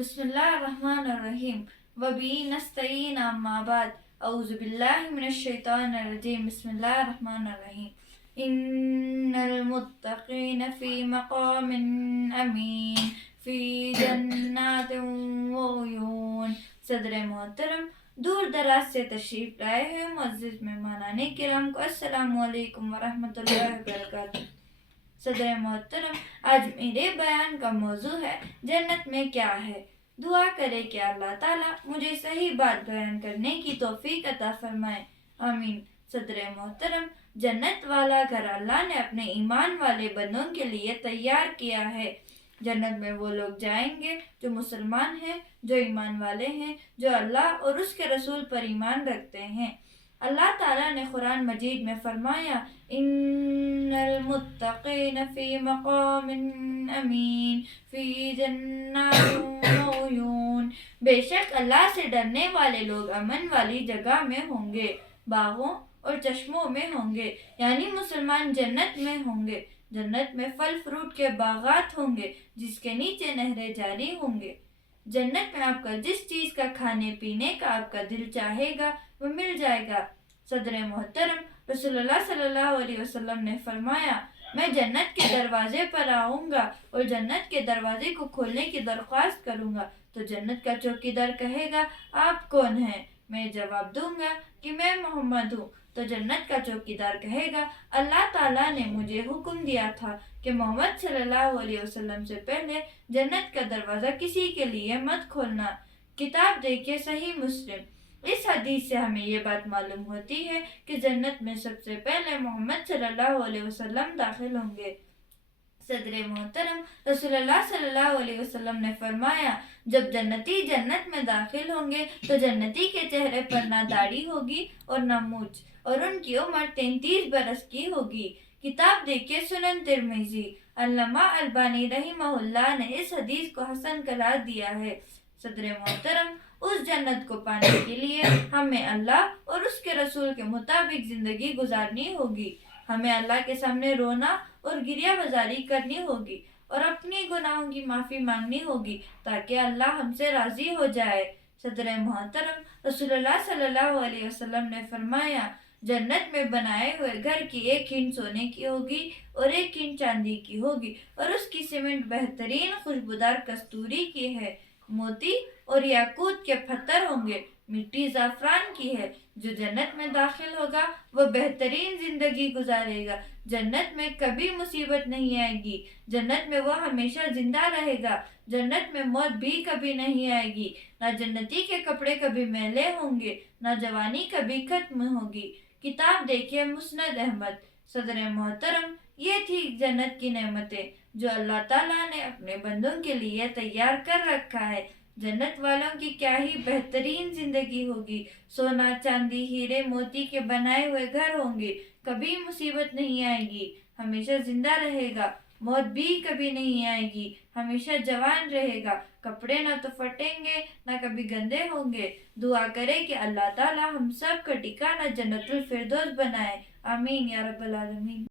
बिस्मिल्लाहिर्रहमानिर्रहीम वबी नस्तईन अम्मा बाद औज़ु बिल्लाहि मिनश्शैतानिर्रजीम बिस्मिल्लाहिर्रहमानिर्रहीम इन्नल मुत्तक़ीन फ़ी मक़ामिन अमीन फ़ी जन्नातिन व उयून। सदर मोहतरम, दूर दराज से तशरीफ लाए हैं मुअज़्ज़िज़ मेहमानाने किराम को अस्सलामु अलैकुम व रहमतुल्लाहि व बरकातुहू। सदर मोहतरम, आज मेरे बयान का मौजू है जन्नत में क्या है। दुआ करे कि अल्लाह ताला मुझे सही बात बयान करने की तौफीक अता फरमाए, आमीन। सदर मोहतरम, जन्नत वाला घर अल्लाह ने अपने ईमान वाले बंदों के लिए तैयार किया है। जन्नत में वो लोग जाएंगे जो मुसलमान हैं, जो ईमान वाले हैं, जो अल्लाह और उसके रसूल पर ईमान रखते हैं। अल्लाह ताला ने कुरान मजीद में फरमाया, इन्नल मुत्तक़ीन फ़ी मक़ामिन अमीन फ़ी जन्नातिन व उयून। बेशक अल्लाह से डरने वाले लोग अमन वाली जगह में होंगे, बागों और चश्मों में होंगे, यानी मुसलमान जन्नत में होंगे। जन्नत में फल फ्रूट के बागात होंगे जिसके नीचे नहरें जारी होंगे। जन्नत में आपका जिस चीज का खाने पीने का आपका दिल चाहेगा वो मिल जाएगा। सदर मोहतरम, रसूलुल्लाह सल्लल्लाहु अलैहि वसल्लम ने फरमाया, मैं जन्नत के दरवाजे पर आऊँगा और जन्नत के दरवाजे को खोलने की दरख्वास्त करूँगा तो जन्नत का चौकीदार कहेगा, आप कौन हैं? मैं जवाब दूंगा कि मैं मोहम्मद हूँ तो जन्नत का चौकीदार कहेगा, अल्लाह ताला ने मुझे हुक्म दिया था कि मोहम्मद सल्लल्लाहु अलैहि वसल्लम से पहले जन्नत का दरवाज़ा किसी के लिए मत खोलना। किताब देखिए सही मुस्लिम। इस हदीस से हमें ये बात मालूम होती है कि जन्नत में सबसे पहले मोहम्मद सल्लल्लाहु अलैहि वसल्लम दाखिल होंगे। सदर मोहतरम, रसूलुल्लाह सल्लल्लाहु अलैहि वसल्लम ने फरमाया, जब जन्नती जन्नत में दाखिल होंगे तो जन्नती के चेहरे पर ना दाढ़ी होगी और ना मूछ, और उनकी उम्र 33 बरस की होगी। किताब देखिए सुनन तिरमिज़ी। अल्लामा अलबानी रहिमहुल्लाह ने इस हदीस को हसन करार दिया है। सदर मोहतरम, उस जन्नत को पाने के लिए हमें अल्लाह और उसके रसूल के मुताबिक जिंदगी गुजारनी होगी। हमें अल्लाह के सामने रोना और गिरिया बाजारी करनी होगी और अपनी गुनाहों की माफ़ी मांगनी होगी ताकि अल्लाह हमसे राज़ी हो जाए। सदर मोहतरम, रसूलुल्लाह सल्लल्लाहु अलैहि वसल्लम ने फरमाया, जन्नत में बनाए हुए घर की एक ईंट सोने की होगी और एक ईंट चांदी की होगी और उसकी सीमेंट बेहतरीन खुशबूदार कस्तूरी की है। मोती और याकूत के पत्थर होंगे, मिट्टी ज़ाफ़रान की है। जो जन्नत में दाखिल होगा वो बेहतरीन जिंदगी गुजारेगा। जन्नत में कभी मुसीबत नहीं आएगी। जन्नत में वो हमेशा जिंदा रहेगा। जन्नत में मौत भी कभी नहीं आएगी। ना जन्नती के कपड़े कभी मैले होंगे, ना जवानी कभी खत्म होगी। किताब देखिए मुस्नद अहमद। सदर मोहतरम, ये थी जन्नत की नेमतें जो अल्लाह ताला ने अपने बंदों के लिए तैयार कर रखा है। जन्नत वालों की क्या ही बेहतरीन जिंदगी होगी। सोना चांदी हीरे मोती के बनाए हुए घर होंगे, कभी मुसीबत नहीं आएगी, हमेशा जिंदा रहेगा। मौत भी कभी नहीं आएगी, हमेशा जवान रहेगा। कपड़े ना तो फटेंगे ना कभी गंदे होंगे। दुआ करे कि अल्लाह ताला हम सब का ठिकाना जन्नतुल फिरदौस बनाए, आमीन या रब्बल आलमीन।